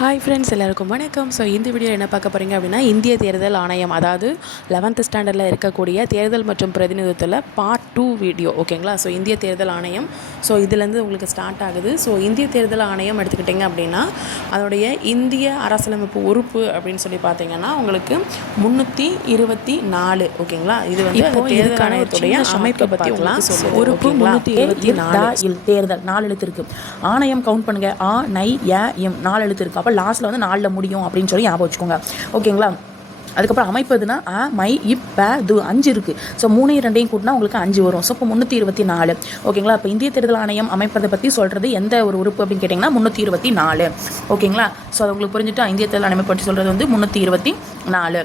Hi friends எல்லாருக்கும் வணக்கம். So இந்த வீடியோவில் என்ன பார்க்க போகிறீங்க அப்படின்னா இந்திய தேர்தல் ஆணையம் அதாவது லெவன்த் ஸ்டாண்டர்டில் இருக்கக்கூடிய தேர்தல் மற்றும் பிரதிநிதித்துவத்தில் பார்ட் டூ வீடியோ ஓகேங்களா ஸோ இந்திய தேர்தல் ஆணையம் ஸோ இதுலேருந்து உங்களுக்கு ஸ்டார்ட் ஆகுது. ஸோ இந்திய தேர்தல் ஆணையம் எடுத்துக்கிட்டிங்க அப்படின்னா அதோடைய இந்திய அரசியலமைப்பு உறுப்பு அப்படின்னு சொல்லி பார்த்தீங்கன்னா உங்களுக்கு முந்நூற்றி இருபத்தி நாலு ஓகேங்களா? இது வந்து தேர்தல் ஆணையத்துடைய அமைப்பை பற்றி உறுப்பு? முன்னூத்தி இருபத்தி நாலு. இல் தேர்தல் நாலு எழுத்து இருக்கு. ஆணையம் கவுண்ட் பண்ணுங்க. ஆ நை ய எம் நாலு எழுத்து இருக்கு. அப்போ லாஸ்ட்ல வந்து நாலில் முடியும் அப்படின்னு சொல்லி ஞாபகம் வச்சுக்கோங்க. ஓகேங்களா? அதுக்கப்புறம் அமைப்பதுனா ஆ மை இப்ப து அஞ்சு இருக்கு. ஸோ மூணையும் ரெண்டையும் கூட்டினா உங்களுக்கு அஞ்சு வரும். ஸோ இப்போ முந்நூற்றி இருபத்தி நாலு. ஓகேங்களா இப்போ இந்திய தேர்தல் ஆணையம் அமைப்பதை பற்றி சொல்கிறது எந்த ஒரு உறுப்பு அப்படின்னு கேட்டிங்கன்னா முந்நூற்றி இருபத்தி நாலு. ஓகேங்களா ஸோ அது உங்களுக்கு புரிஞ்சுட்டு? இந்திய தேர்தல் ஆணையம் பற்றி சொல்கிறது வந்து முந்நூற்றி இருபத்தி நாலு.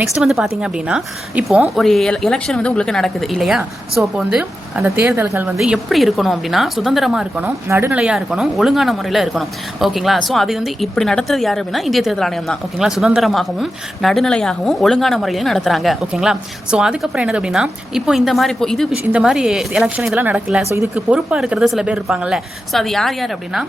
நெக்ஸ்ட் வந்து பார்த்தீங்க அப்படின்னா இப்போது ஒரு எலெக்ஷன் வந்து உங்களுக்கு நடக்குது இல்லையா? ஸோ இப்போ வந்து அந்த தேர்தல்கள் வந்து எப்படி இருக்கணும் அப்படின்னா சுதந்திரமாக இருக்கணும் நடுநிலையாக இருக்கணும் ஒழுங்கான முறையில் இருக்கணும். ஓகேங்களா? ஸோ அது வந்து இப்படி நடத்துறது யார் அப்படின்னா இந்திய தேர்தல் ஆணையம் தான். ஓகேங்களா? சுதந்திரமாகவும் நடுநிலையாகவும் ஒழுங்கான முறையிலையும் நடத்துகிறாங்க ஓகேங்களா? ஸோ அதுக்கப்புறம் என்னது அப்படின்னா இப்போ இந்த மாதிரி இப்போ இது இந்த மாதிரி எலெக்ஷன் இதெல்லாம் நடக்கல. ஸோ இதுக்கு பொறுப்பாக இருக்கிறது சில பேர் இருப்பாங்கல்ல. ஸோ அது யார் யார் அப்படின்னா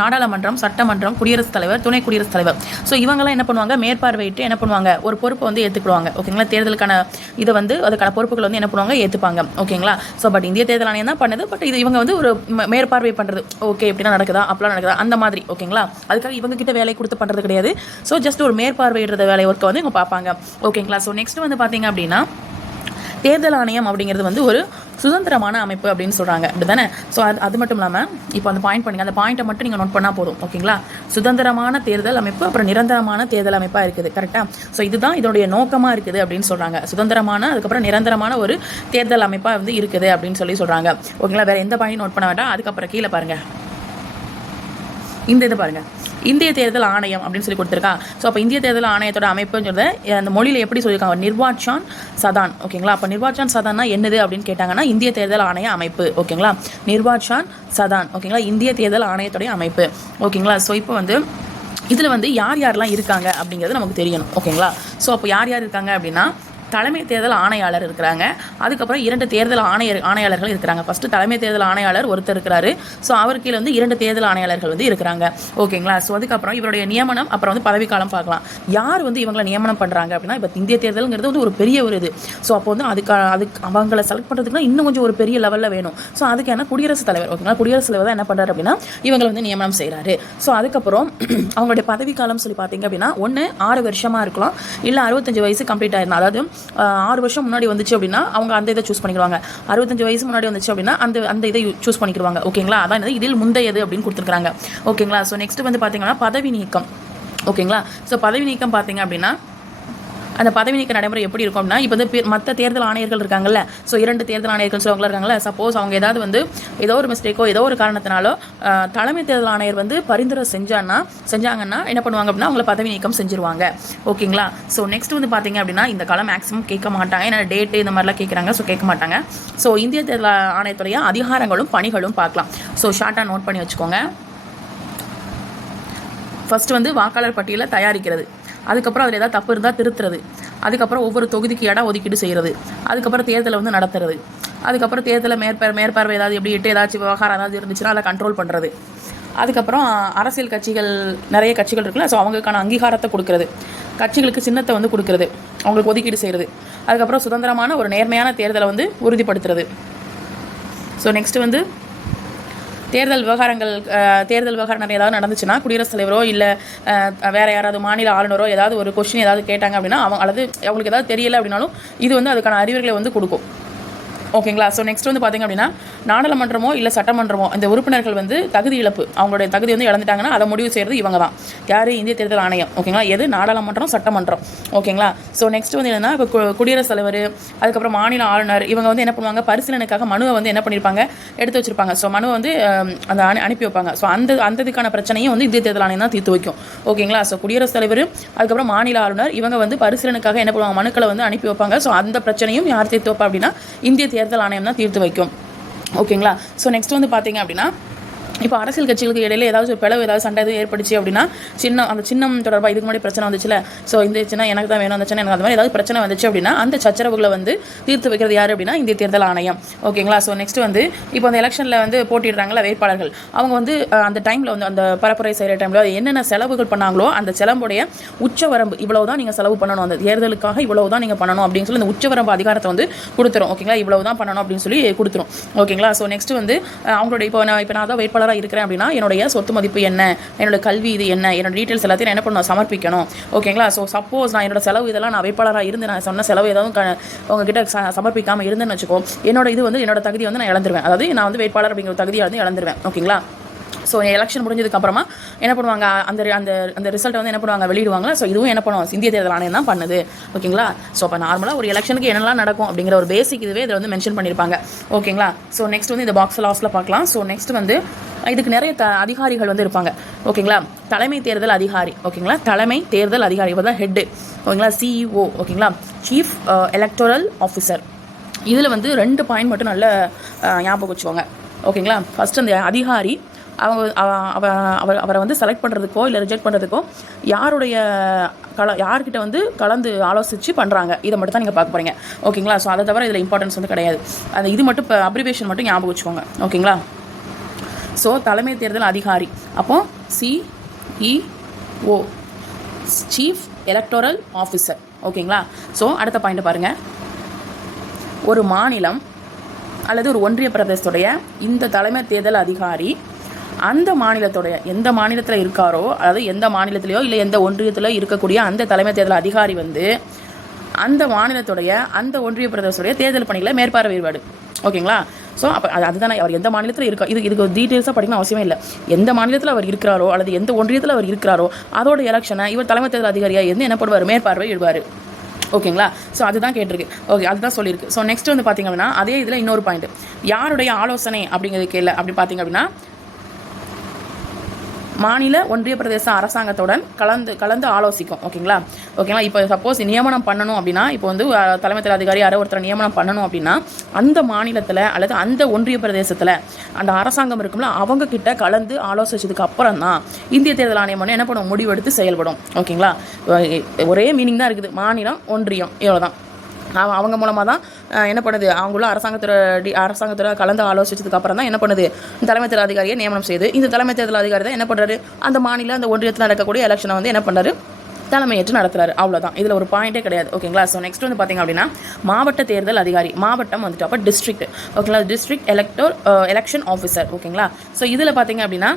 நாடாளுமன்றம் சட்டமன்றம் குடியரசுத் தலைவர் துணை குடியரசுத் தலைவர். ஸோ இவங்கெல்லாம் என்ன பண்ணுவாங்க? மேற்பார்வையிட்டு என்ன பண்ணுவாங்க? ஒரு பொறுப்பை வந்து ஏற்றுக்கிடுவாங்க ஓகேங்களா? தேர்தலுக்கான இதை வந்து அதுக்கான பொறுப்புகள் வந்து என்ன பண்ணுவாங்க? ஏற்றுப்பாங்க ஓகேங்களா? ஸோ பட் இந்திய தேர்தல் ஆணையம் தான் பண்ணுது பட் இது இவங்க வந்து ஒரு மேற்பார்வை பண்ணுறது ஓகே இப்படிலாம் நடக்குதா அப்படிலாம் நடக்குதா அந்த மாதிரி ஓகேங்களா அதுக்காக இவங்க கிட்ட வேலை கொடுத்து பண்ணுறது கிடையாது. ஸோ ஜஸ்ட் ஒரு மேற்பார்வையிடுற வேலை ஒர்க்கை வந்து இவங்க பார்ப்பாங்க. ஓகேங்களா ஸோ நெக்ஸ்ட் வந்து பார்த்தீங்க அப்படின்னா தேர்தல் ஆணையம் அப்படிங்கிறது வந்து ஒரு சுதந்திரமான அமைப்பு அப்படின்னு சொல்கிறாங்க அப்படி தானே ஸோ அது அது மட்டும் இல்லாமல் இப்போ அந்த பாயிண்ட் பண்ணுங்கள் அந்த பாயிண்ட்டை மட்டும் நீங்கள் நோட் பண்ணால் போதும். ஓகேங்களா? சுதந்திரமான தேர்தல் அமைப்பு அப்புறம் நிரந்தரமான தேர்தல் அமைப்பாக இருக்குது. கரெக்டாக ஸோ இதுதான் இதனுடைய நோக்கமாக இருக்குது அப்படின்னு சொல்கிறாங்க சுதந்திரமான அதுக்கப்புறம் நிரந்தரமான ஒரு தேர்தல் அமைப்பாக வந்து இருக்குது அப்படின்னு சொல்லி சொல்கிறாங்க ஓகேங்களா? வேறு எந்த பாயிண்ட் நோட் பண்ண வேண்டாம். அதுக்கப்புறம் கீழே பாருங்கள் இந்த இதை பாருங்கள் இந்திய தேர்தல் ஆணையம் அப்படின்னு சொல்லி கொடுத்துருக்கா. ஸோ அப்போ இந்திய தேர்தல் ஆணையத்தோட அமைப்புங்கிறத அந்த மொழியில் எப்படி சொல்லியிருக்காங்க? நிர்வாச்சான் சதான் ஓகேங்களா? அப்போ நிர்வாச்சான் சதான்னா என்னது அப்படின்னு கேட்டாங்கன்னா இந்திய தேர்தல் ஆணைய அமைப்பு ஓகேங்களா? நிர்வாச்சான் சதான் ஓகேங்களா? இந்திய தேர்தல் ஆணையத்துடைய அமைப்பு ஓகேங்களா? ஸோ இப்போ வந்து இதில் வந்து யார் யாரெல்லாம் இருக்காங்க அப்படிங்கிறது நமக்கு தெரியணும் ஓகேங்களா? ஸோ அப்போ யார் யார் இருக்காங்க அப்படின்னா தலைமை தேர்தல் ஆணையாளர் இருக்கிறாங்க. அதுக்கப்புறம் இரண்டு தேர்தல் ஆணையர் ஆணையாளர்கள் இருக்கிறாங்க. ஃபர்ஸ்ட் தலைமை தேர்தல் ஆணையாளர் ஒருத்தர் இருக்கிறாரு. ஸோ அவர் கீழே வந்து இரண்டு தேர்தல் ஆணையாளர்கள் வந்து இருக்கிறாங்க. ஓகேங்களா ஸோ அதுக்கப்புறம் இவருடைய நியமனம் அப்புறம் வந்து பதவிக்காலம் பார்க்கலாம். யார் வந்து இவங்களை நியமனம் பண்ணுறாங்க அப்படின்னா இப்போ இந்திய தேர்தலுங்கிறது வந்து ஒரு பெரிய ஒரு இது. ஸோ அப்போ வந்து அதுக்கு அதுக்கு அவங்களை செலக்ட் பண்ணுறதுக்குனா இன்னும் கொஞ்சம் ஒரு பெரிய லெவலில் வேணும். ஸோ அதுக்கு என்ன? குடியரசுத் தலைவர். ஓகேங்களா குடியரசுத் தலைவர் தான் என்ன பண்ணுறாரு அப்படின்னா இவங்களை வந்து நியமனம் செய்கிறாரு ஸோ அதுக்கப்புறம் அவங்களுடைய பதவிக்காலம் சொல்லி பார்த்தீங்க அப்படின்னா ஒன்று ஆறு வருஷமாக இருக்கலாம். இல்லை அறுபத்தஞ்சு வயசு கம்ப்ளீட் ஆயிருந்தா. அதாவது ஆறு வருஷம் முன்னாடி வந்துச்சு அப்படின்னா அவங்க அந்த இதை சூஸ் பண்ணிக்கிறாங்க அறுபத்தஞ்சு வயசு முன்னாடி வந்துச்சு அப்படின்னா அந்த அந்த இதை சூஸ் பண்ணிக்கிறாங்க ஓகேங்களா? அதான் இதில் முந்தையது அப்படின்னு கொடுத்துருக்காங்க ஓகேங்களா? ஸோ நெக்ஸ்ட் வந்து பார்த்தீங்கன்னா பதவி நீக்கம். ஓகேங்களா? ஸோ பதவி நீக்கம் பார்த்தீங்க அப்படின்னா அந்த பதவி நீக்க நடைமுறை எப்படி இருக்கும் அப்படின்னா இப்போ வந்து மற்ற தேர்தல் ஆணையர்கள் இருக்காங்கல்ல ஸோ இரண்டு தேர்தல் ஆணையர்கள் சொல்லுவாங்க இருக்காங்கல்ல சப்போஸ் அவங்க ஏதாவது வந்து ஏதோ ஒரு மிஸ்டேக்கோ ஏதோ ஒரு காரணத்தினாலோ தலைமை தேர்தல் ஆணையர் வந்து பரிந்துரை செஞ்சான்னா செஞ்சாங்கன்னா என்ன பண்ணுவாங்க அப்படின்னா அவங்கள பதவி நீக்கம் செஞ்சிருவாங்க. ஓகேங்களா? ஸோ நெக்ஸ்ட் வந்து பார்த்தீங்க அப்படின்னா இந்த காலம் மேக்ஸிமம் கேட்க மாட்டாங்க. ஏன்னா டேட்டு இந்த மாதிரிலாம் கேட்குறாங்க ஸோ கேட்க மாட்டாங்க. ஸோ இந்திய தேர்தல் ஆணையத்துடைய அதிகாரங்களும் பணிகளும் பார்க்கலாம் ஸோ ஷார்ட்டாக நோட் பண்ணி வச்சுக்கோங்க. ஃபர்ஸ்ட் வந்து வாக்காளர் பட்டியலை தயாரிக்கிறது. அதுக்கப்புறம் அதில் ஏதாவது தப்பு இருந்தால் திருத்துறது. அதுக்கப்புறம் ஒவ்வொரு தொகுதிக்கு இடம் ஒதுக்கீடு செய்கிறது அதுக்கப்புறம் தேர்தலை வந்து நடத்துறது. அதுக்கப்புறம் தேர்தலை மேற்பார் மேற்பார்வை ஏதாவது எப்படி இட்டு ஏதாச்சும் விவகாரம் ஏதாவது இருந்துச்சுன்னா அதை கண்ட்ரோல் பண்ணுறது அதுக்கப்புறம் அரசியல் கட்சிகள் நிறைய கட்சிகள் இருக்குல்ல ஸோ அவங்களுக்கான அங்கீகாரத்தை கொடுக்கறது. கட்சிகளுக்கு சின்னத்தை வந்து கொடுக்கறது. அவங்களுக்கு ஒதுக்கீடு செய்கிறது அதுக்கப்புறம் சுதந்திரமான ஒரு நேர்மையான தேர்தலை வந்து உறுதிப்படுத்துறது. ஸோ நெக்ஸ்ட் வந்து தேர்தல் விவகாரங்கள் அஹ், தேர்தல் விவகாரம் ஏதாவது நடந்துச்சுன்னா குடியரசுத் தலைவரோ இல்லை வேற யாராவது மாநில ஆளுநரோ ஏதாவது ஒரு கொஸ்டின் ஏதாவது கேட்டாங்க அப்படின்னா அவங்க அல்லது அவங்களுக்கு ஏதாவது தெரியல அப்படின்னாலும் இது வந்து அதுக்கான அறிவுரைகளை வந்து கொடுக்கும். ஓகேங்களா ஸோ நெக்ஸ்ட் வந்து பார்த்தீங்க அப்படின்னா நாடாளுமன்றமோ இல்லை சட்டமன்றமோ இந்த உறுப்பினர்கள் வந்து தகுதி இழப்பு அவங்களுடைய தகுதி வந்து இழந்துட்டாங்கன்னா அதை முடிவு செய்கிறது இவங்க தான். யார்? இந்திய தேர்தல் ஆணையம். ஓகேங்களா? எது? நாடாளுமன்றம் சட்டமன்றம். ஓகேங்களா? ஸோ நெக்ஸ்ட் வந்து என்னன்னா இப்போ கு- குடியரசுத் தலைவர் அதுக்கப்புறம் மாநில ஆளுநர் இவங்க வந்து என்ன பண்ணுவாங்க? பரிசீலனைக்காக மனுவை வந்து என்ன பண்ணியிருப்பாங்க எடுத்து வச்சிருப்பாங்க. ஸோ மனுவை வந்து அந்த அனு- அனுப்பி வைப்பாங்க. ஸோ அந்த அந்த இதுக்கான பிரச்சனையும் வந்து இந்திய தேர்தல் ஆணையம் தான் தீர்த்து வைக்கும். ஓகேங்களா? ஸோ குடியரசுத் தலைவர் அதுக்கப்புறம் மாநில ஆளுநர் இவங்க வந்து பரிசீலனைக்காக என்ன பண்ணுவாங்க? மனுக்களை வந்து அனுப்பி வைப்பாங்க. ஸோ அந்த பிரச்சனையும் யார் தீர்த்து வைப்பா அப்படின்னா இந்திய தேர்தல் ஆணையம் தான் தீர்த்து வைக்கும். ஓகேங்களா? ஸோ நெக்ஸ்ட் வந்து பார்த்தீங்க அப்படின்னா இப்போ அரசியல் கட்சிகளுக்கு இடையில ஏதாவது ஒரு பிளவு ஏதாவது சண்டை எதுவும் ஏற்படுச்சு அப்படின்னா சின்ன அந்த சின்னம் தொடர்பாக இதுக்கு முன்னாடி பிரச்சனை வந்துச்சுல. ஸோ இந்த சின்ன எனக்கு தான் வேணும் அந்த எனக்கு அந்த மாதிரி ஏதாவது பிரச்சனை வந்துச்சு அப்படின்னா அந்த சச்சரவுகளை வந்து தீர்த்து வைக்கிறது யார் அப்படின்னா இந்திய தேர்தல் ஆணையம். ஓகேங்களா ஸோ நெக்ஸ்ட் வந்து இப்போ அந்த எலெக்ஷனில் வந்து போட்டிடுறாங்களா வேட்பாளர்கள். அவங்க வந்து அந்த டைமில் வந்து அந்த பரப்புரை செய்கிற டைமில் என்னென்ன செலவுகள் பண்ணாங்களோ அந்த செலவுடைய உச்சவரம்பு இவ்வளவு தான் நீங்கள் செலவு பண்ணணும். அந்த தேர்தலுக்காக இவ்வளவு தான் நீங்கள் பண்ணணும் அப்படின்னு சொல்லி அந்த உச்சவரம்பு அதிகாரத்தை வந்து கொடுத்துரும். ஓகேங்களா இவ்வளவு தான் பண்ணணும் அப்படின்னு சொல்லி கொடுத்துரும். ஓகேங்களா ஸோ நெக்ஸ்ட் வந்து அவங்களோட அவங்களுடைய இப்போ நான் இப்போ நான் தான் வேட்பாளர் வேட்பாளராக இருக்கிறேன் அப்படின்னா என்னுடைய சொத்து மதிப்பு என்ன? என்னோட கல்வி இது என்ன? என்னோட டீட்டெயில்ஸ் எல்லாத்தையும் நான் என்ன பண்ணணும்? சமர்ப்பிக்கணும். ஓகேங்களா ஸோ சப்போஸ் நான் என்னோட செலவு இதெல்லாம் நான் வேட்பாளராக இருந்து நான் சொன்ன செலவு ஏதாவது க- உங்ககிட்ட ச- சமர்ப்பிக்காம இருந்தேன்னு வச்சுக்கோ என்னோட இது வந்து என்னோட தகுதி வந்து நான் இழந்துருவேன். அதாவது நான் வந்து வேட்பாளர் அப்படிங்கிற தகுதியை வந்து இழந்துருவேன். ஓகேங்களா ஸோ எலெக்ஷன் முடிஞ்சதுக்கு அப்புறமா என்ன பண்ணுவாங்க அந்த அந்த அந்த ரிசல்ட் வந்து என்ன பண்ணுவாங்க வெளியிடுவாங்க ஸோ இதுவும் என்ன பண்ணுவோம் இந்திய தேர்தல் ஆணையம் தான் பண்ணுது. ஓகேங்களா ஸோ அப்போ நார்மலாக ஒரு எலெக்ஷனுக்கு என்னெல்லாம் நடக்கும் அப்படிங்கிற ஒரு பேசிக் இதுவே இதில் வந்து மென்ஷன் பண்ணியிருப்பாங்க ஓகேங்களா ஸோ நெக்ஸ்ட் வந்து இந்த பாக்ஸ் லாஸ்ட்டில் பார்க்கலாம். ஸோ நெக்ஸ்ட் வந்து இதுக்கு நிறைய த அதிகாரிகள் வந்து இருப்பாங்க. ஓகேங்களா தலைமை தேர்தல் அதிகாரி. ஓகேங்களா தலைமை தேர்தல் அதிகாரி. இப்போ தான் ஹெட்டு ஓகேங்களா சிஇஓ ஓகேங்களா சீஃப் எலக்டோரல் ஆஃபீஸர் இதில் வந்து ரெண்டு பாயிண்ட் மட்டும் நல்ல uh, ஞாபகம் வச்சுக்கோங்க. ஓகேங்களா ஃபஸ்ட் அந்த அதிகாரி அவங்க அவ- அவர் அவரை வந்து செலக்ட் பண்ணுறதுக்கோ இல்லை ரிஜெக்ட் பண்ணுறதுக்கோ யாருடைய கல யார்கிட்ட வந்து கலந்து ஆலோசித்து பண்ணுறாங்க இதை மட்டும் தான் நீங்கள் பார்க்க போகிறீங்க ஓகேங்களா? ஸோ அதை தவிர இதில் இம்பார்ட்டன்ஸ் வந்து கிடையாது. அந்த இது மட்டும் இப்போ அப்ரிவேஷன் மட்டும் ஞாபகம் வச்சுக்கோங்க. ஓகேங்களா? ஸோ தலைமை தேர்தல் அதிகாரி. அப்போ சிஇஓ சீஃப் எலக்டோரல் ஆஃபீஸர் ஓகேங்களா? ஸோ அடுத்த பாயிண்ட் பாருங்கள் ஒரு மாநிலம் அல்லது ஒரு ஒன்றிய பிரதேசத்துடைய இந்த தலைமை தேர்தல் அதிகாரி அந்த மாநிலத்துடைய எந்த மாநிலத்தில் இருக்காரோ அதாவது எந்த மாநிலத்திலையோ இல்லை எந்த ஒன்றியத்திலோ இருக்கக்கூடிய அந்த தலைமை தேர்தல் அதிகாரி வந்து அந்த மாநிலத்துடைய அந்த ஒன்றிய பிரதேசத்துடைய தேர்தல் பணிகளை மேற்பார்வையிடுவார். ஓகேங்களா? ஸோ அப்போ அது அதுதானே அவர் எந்த மாநிலத்தில் இருக்கா இது இதுக்கு டீட்டெயில்ஸாக படிக்கணும் அவசியமே இல்லை. எந்த மாநிலத்தில் அவர் இருக்கிறாரோ அல்லது எந்த ஒன்றியத்தில் அவர் இருக்கிறாரோ அதோட எலெக்ஷனை இவர் தலைமை தேர்தல் அதிகாரியாக இருந்து என்ன பண்ணுவார்? மேற்பார்வையிடுவார். ஓகேங்களா? ஸோ அதுதான் கேட்டிருக்கு. ஓகே அதுதான் சொல்லியிருக்கு. ஸோ நெக்ஸ்ட் வந்து பார்த்தீங்க அப்படின்னா அதே இதில் இன்னொரு பாயிண்ட் யாருடைய ஆலோசனை அப்படிங்கிறது கேள்வி அப்படி பார்த்தீங்க அப்படின்னா மாநில ஒன்றிய பிரதேச அரசாங்கத்துடன் கலந்து கலந்து ஆலோசிக்கும். ஓகேங்களா? ஓகேங்களா? இப்போ சப்போஸ் நியமனம் பண்ணணும் அப்படின்னா இப்போ வந்து தலைமை தேர்தல் அதிகாரி யாரோ ஒருத்தர் நியமனம் பண்ணணும் அப்படின்னா அந்த மாநிலத்தில் அல்லது அந்த ஒன்றிய பிரதேசத்தில் அந்த அரசாங்கம் இருக்கும்ல அவங்க கிட்ட கலந்து ஆலோசிச்சதுக்கு அப்புறம் தான் இந்திய தேர்தல் ஆணையம் வந்து என்ன பண்ணும்? முடிவெடுத்து செயல்படும். ஓகேங்களா? ஒரே மீனிங் தான் இருக்குது. மாநிலம் ஒன்றியம். இவ்வளோதான் அவங்க மூலமாக தான் என்ன பண்ணுது? அவங்களும் அரசாங்கத்தோட டி அரசாங்கத்தோட கலந்து ஆலோசித்ததுக்கு அப்புறம் தான் என்ன பண்ணுது? தலைமை தேர்தல் அதிகாரியை நியமனம் செய்யுது இந்த தலைமை தேர்தல் அதிகாரி தான் என்ன பண்ணுறாரு அந்த மாநில அந்த ஒன்றியத்தில் நடக்கக்கூடிய எலெக்ஷனை வந்து என்ன பண்ணுறாரு தலைமையேற்று நடத்துறாரு. அவ்வளோதான் இதில் ஒரு பாயிண்டே கிடையாது. ஓகேங்களா ஸோ நெக்ஸ்ட் வந்து பார்த்தீங்க அப்படின்னா மாவட்ட தேர்தல் அதிகாரி. மாவட்டம் வந்துட்டு அப்போ டிஸ்ட்ரிக்ட் ஓகேங்களா டிஸ்ட்ரிக்ட் எலக்டோர் எலெக்ஷன் ஆஃபீஸர் ஓகேங்களா ஸோ இதில் பார்த்தீங்க அப்படின்னா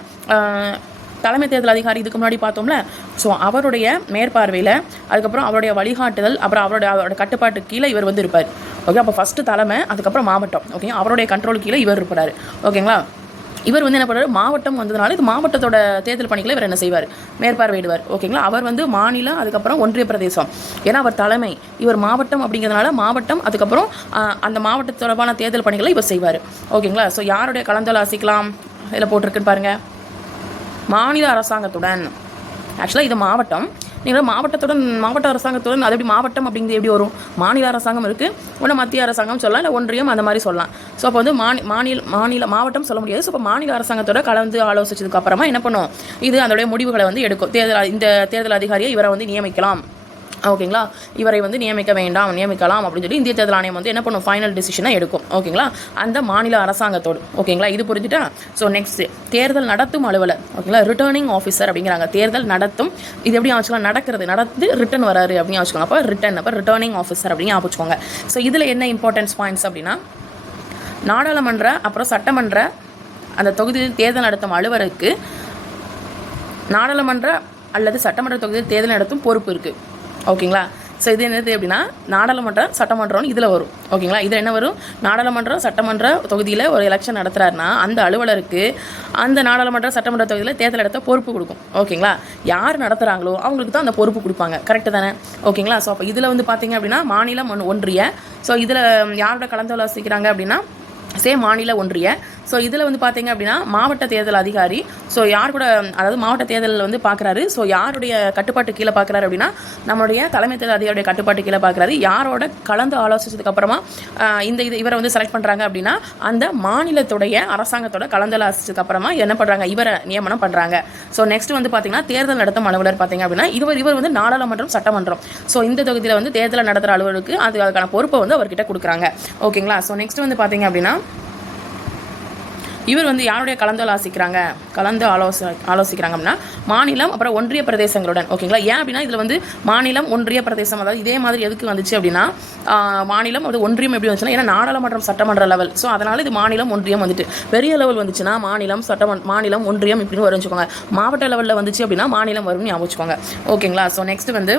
தலைமை தேர்தல் அதிகாரி இதுக்கு முன்னாடி பார்த்தோம்ல ஸோ அவருடைய மேற்பார்வையில் அதுக்கப்புறம் அவருடைய வழிகாட்டுதல் அப்புறம் அவருடைய அவரோட கட்டுப்பாட்டு கீழே இவர் வந்து இருப்பார். ஓகே அப்போ ஃபஸ்ட்டு தலைமை அதுக்கப்புறம் மாவட்டம். ஓகே அவருடைய கண்ட்ரோல் கீழே இவர் இருப்பார். ஓகேங்களா இவர் வந்து என்ன பண்ணுறாரு மாவட்டம் வந்ததுனால இது மாவட்டத்தோட தேர்தல் பணிகளை இவர் என்ன செய்வார்? மேற்பார்வையிடுவார். ஓகேங்களா அவர் வந்து மாநிலம் அதுக்கப்புறம் ஒன்றிய பிரதேசம். ஏன்னா அவர் தலைமை இவர் மாவட்டம் அப்படிங்கிறதுனால மாவட்டம் அதுக்கப்புறம் அந்த மாவட்ட தொடர்பான தேர்தல் பணிகளை இவர் செய்வார். ஓகேங்களா ஸோ யாருடைய கலந்தாலோசிக்கலாம்? இதில் போட்டிருக்குன்னு பாருங்கள் மாநில அரசாங்கத்துடன். ஆக்சுவலாக இது மாவட்டம். நீங்கள் மாவட்டத்துடன் மாவட்ட அரசாங்கத்துடன் அது எப்படி மாவட்டம் அப்படிங்கிறது எப்படி வரும்? மாநில அரசாங்கம் இருக்குது ஒன்று மத்திய அரசாங்கம் சொல்லலாம் இல்லை ஒன்றியம் அந்த மாதிரி சொல்லலாம். ஸோ அப்போ வந்து மாநி மாநில மாநில மாவட்டம் சொல்ல முடியாது. ஸோ இப்போ மாநில அரசாங்கத்தோட கலந்து ஆலோசிச்சதுக்கு அப்புறமா என்ன பண்ணும்? இது அதோடைய முடிவுகளை வந்து எடுக்கும். தேர்தல் இந்த தேர்தல் அதிகாரியை இவரை வந்து நியமிக்கலாம். ஓகேங்களா? இவரை வந்து நியமிக்க வேண்டாம் நியமிக்கலாம் அப்படின்னு சொல்லி இந்திய தேர்தல் ஆணையம் வந்து என்ன பண்ணும்? ஃபைனல் டிசிஷனை எடுக்கும். ஓகேங்களா? அந்த மாநில அரசாங்கத்தோடு. ஓகேங்களா? இது புரிஞ்சுட்டா ஸோ நெக்ஸ்ட் தேர்தல் நடத்தும் அலுவலர். ஓகேங்களா? ரிட்டர்னிங் ஆஃபீஸர் அப்படிங்கிறாங்க. தேர்தல் நடத்தும். இது எப்படி ஆச்சுக்கலாம் நடக்கிறது. நடந்து ரிட்டன் வராரு அப்படின்னு வச்சுக்கோங்க அப்போ ரிட்டன் அப்போ ரிட்டர்னிங் ஆஃபீஸர் அப்படின்னு ஞாபகம் வச்சுக்கோங்க. ஸோ இதில் என்ன இம்பார்ட்டன்ஸ் பாயிண்ட்ஸ் அப்படின்னா நாடாளுமன்ற அப்புறம் சட்டமன்ற அந்த தொகுதியில் தேர்தல் நடத்தும் அலுவலருக்கு நாடாளுமன்ற அல்லது சட்டமன்ற தொகுதியில் தேர்தல் நடத்தும் பொறுப்பு இருக்குது ஓகேங்களா? ஸோ இது என்னது அப்படின்னா நாடாளுமன்ற சட்டமன்றம்னு இதில் வரும். ஓகேங்களா? இதில் என்ன வரும்? நாடாளுமன்றம் சட்டமன்ற தொகுதியில் ஒரு எலெக்ஷன் நடத்துறாருன்னா அந்த அலுவலருக்கு அந்த நாடாளுமன்ற சட்டமன்ற தொகுதியில் தேர்தல் நடத்த பொறுப்பு கொடுக்கும். ஓகேங்களா? யார் நடத்துகிறாங்களோ அவங்களுக்கு தான் அந்த பொறுப்பு கொடுப்பாங்க. கரெக்டு தானே? ஓகேங்களா? ஸோ அப்போ இதில் வந்து பார்த்தீங்க அப்படின்னா மாநிலம் ஒன்றிய. ஸோ இதில் யாரோட கலந்து ஆலோசிக்கிறாங்க அப்படின்னா சேம் மாநில ஒன்றிய. ஸோ இதில் வந்து பார்த்தீங்க அப்படின்னா மாவட்ட தேர்தல் அதிகாரி ஸோ யார் கூட அதாவது மாவட்ட தேர்தலில் வந்து பார்க்குறாரு ஸோ யாருடைய கட்டுப்பாட்டு கீழே பார்க்குறாரு அப்படின்னா நம்மளுடைய தலைமை தேர்தல் அதிகாரியுடைய கட்டுப்பாட்டு கீழே பார்க்குறாரு யாரோட கலந்து ஆலோசிச்சதுக்கு அப்புறமா இந்த இது இவரை வந்து செலக்ட் பண்ணுறாங்க அப்படின்னா அந்த மாநிலத்துடைய அரசாங்கத்தோட கலந்து ஆலோசிச்சதுக்கு அப்புறமா என்ன பண்ணுறாங்க இவரை நியமனம் பண்ணுறாங்க ஸோ நெக்ஸ்ட் வந்து பார்த்தீங்கன்னா தேர்தல் நடத்தும் அலுவலர் பார்த்தீங்க அப்படின்னா இவர் இவர் வந்து நாடாளுமன்றம் சட்டமன்றம். ஸோ இந்த தொகுதியில் வந்து தேர்தலை நடத்துகிற அலுவலருக்கு அது அதுக்கான பொறுப்பை வந்து அவர்கிட்ட கொடுக்குறாங்க. ஓகேங்களா ஸோ நெக்ஸ்ட் வந்து பார்த்தீங்க அப்படின்னா இவர் வந்து யாருடைய கலந்து ஆலோசிக்கிறாங்க? கலந்து ஆலோசி ஆலோசிக்கிறாங்க அப்படின்னா மாநிலம் அப்புறம் ஒன்றிய பிரதேசங்களுடன். ஓகேங்களா? ஏன் அப்படின்னா இதில் வந்து மாநிலம் ஒன்றிய பிரதேசம் அதாவது இதே மாதிரி எதுக்கு வந்துச்சு அப்படின்னா மாநிலம் அது ஒன்றியம் எப்படி வந்துச்சுன்னா ஏன்னா நாடாளுமன்றம் சட்டமன்ற லெவல் ஸோ அதனால் இது மாநிலம் ஒன்றியம் வந்துட்டு. பெரிய லெவல் வந்துச்சுன்னா மாநிலம் சட்டமன்ற மாநிலம் ஒன்றியம் இப்படின்னு வரும் வச்சுக்கோங்க. மாவட்ட லெவலில் வந்துச்சு அப்படின்னா மாநிலம் வரும்னு ஞாபகம் வச்சுக்கோங்க. ஓகேங்களா? ஸோ நெக்ஸ்ட் வந்து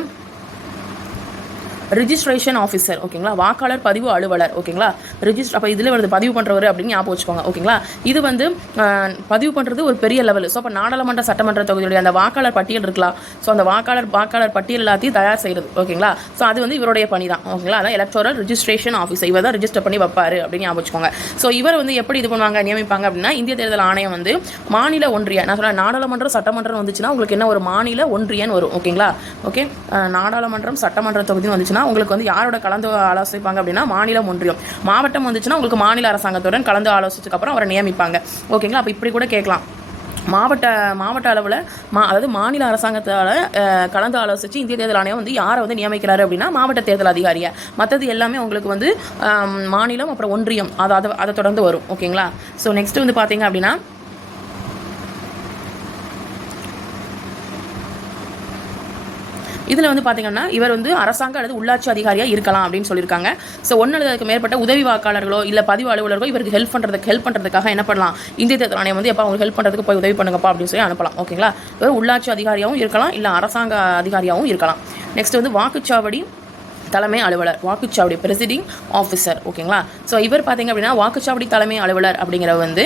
ரிஜிஸ்ட்ரேஷன் ஆஃபீஸர் ஓகேங்களா வாக்காளர் பதிவு அலுவலர் ஓகேங்களா ரிஜிஸ்டர் அப்போ இதில் வருது பதிவு பண்ணுறவர் அப்படின்னு ஞாபகம் வச்சுக்கோங்க ஓகேங்களா இது வந்து பதிவு பண்ணுறது ஒரு பெரிய லெவல் ஸோ அப்போ நாடாளுமன்ற சட்டமன்ற தொகுதியுடைய அந்த வாக்காளர் பட்டியல் இருக்கலாம். ஸோ அந்த வாக்காளர் வாக்காளர் பட்டியல் எல்லாத்தையும் தயார் செய்கிறது ஓகேங்களா ஸோ அது வந்து இவருடைய பணி தான் ஓகேங்களா அதான் எலக்ட்ரல் ரிஜிஸ்ட்ரேஷன் ஆஃபீஸர் இவர் தான் ரிஜிஸ்டர் பண்ணி வைப்பார் அப்படின்னு ஞாபகம் வச்சுக்கோங்க. ஸோ இவர் வந்து எப்படி இது பண்ணுவாங்க நியமிப்பாங்க அப்படின்னா இந்திய தேர்தல் ஆணையம் வந்து மாநில ஒன்றிய நான் சொல்ல நாடாளுமன்றம் சட்டமன்றம் வந்துச்சுன்னா உங்களுக்கு என்ன ஒரு மாநில ஒன்றியன்னு வரும் ஓகேங்களா ஓகே நாடாளுமன்றம் சட்டமன்ற தொகுதி வந்துச்சுன்னா உங்களுக்கு வந்து யாரோட கலந்து ஆலோசிப்பாங்க அப்படின்னா மாநிலம் ஒன்றியம். மாவட்டம் வந்துச்சுன்னா உங்களுக்கு மாநில அரசாங்கத்துடன் கலந்து ஆலோசிச்சதுக்கப்புறம் அவரை நியமிப்பாங்க. ஓகேங்களா? அப்போ இப்படி கூட கேட்கலாம். மாவட்ட மாவட்ட அளவில் மா அதாவது மாநில அரசாங்கத்தால் கலந்து ஆலோசித்து இந்திய தேர்தல் ஆணையம் வந்து யாரை வந்து நியமிக்கிறாரு அப்படின்னா மாவட்ட தேர்தல் அதிகாரியை. மற்றது எல்லாமே உங்களுக்கு வந்து மாநிலம் அப்புறம் ஒன்றியம். அதை அதை அதை தொடர்ந்து வரும். ஓகேங்களா? ஸோ நெக்ஸ்ட் வந்து பார்த்தீங்க அப்படின்னா இதில் வந்து பார்த்தீங்கன்னா இவர் வந்து அரசாங்க அல்லது உள்ளாட்சி அதிகாரியாக இருக்கலாம் அப்படின்னு சொல்லியிருக்காங்க. ஸோ ஒன்று அல்லது அதுக்கு மேற்பட்ட உதவி வாக்காளர்களோ இல்லை பதிவு அலுவலர்களோ இவருக்கு ஹெல்ப் பண்ணுறதுக்கு ஹெல்ப் பண்ணுறதுக்காக என்ன பண்ணலாம்? இந்திய தேர்தல் ஆணையம் வந்து எப்போ அவங்களுக்கு ஹெல்ப் பண்ணுறதுக்கு போய் உதவி பண்ணுங்கப்பா அப்படின்னு சொல்லி அனுப்பலாம். ஓகேங்களா? இவர் உள்ளாட்சி அதிகாரியாகவும் இருக்கலாம் இல்லை அரசாங்க அதிகாரியாகவும் இருக்கலாம். நெக்ஸ்ட் வந்து வாக்குச்சாவடி தலைமை அலுவலர் வாக்குச்சாவடி பிரசிடிங் ஆஃபீஸர் ஓகேங்களா ஸோ இவர் பார்த்தீங்க அப்படின்னா வாக்குச்சாவடி தலைமை அலுவலர் அப்படிங்கிறவர் வந்து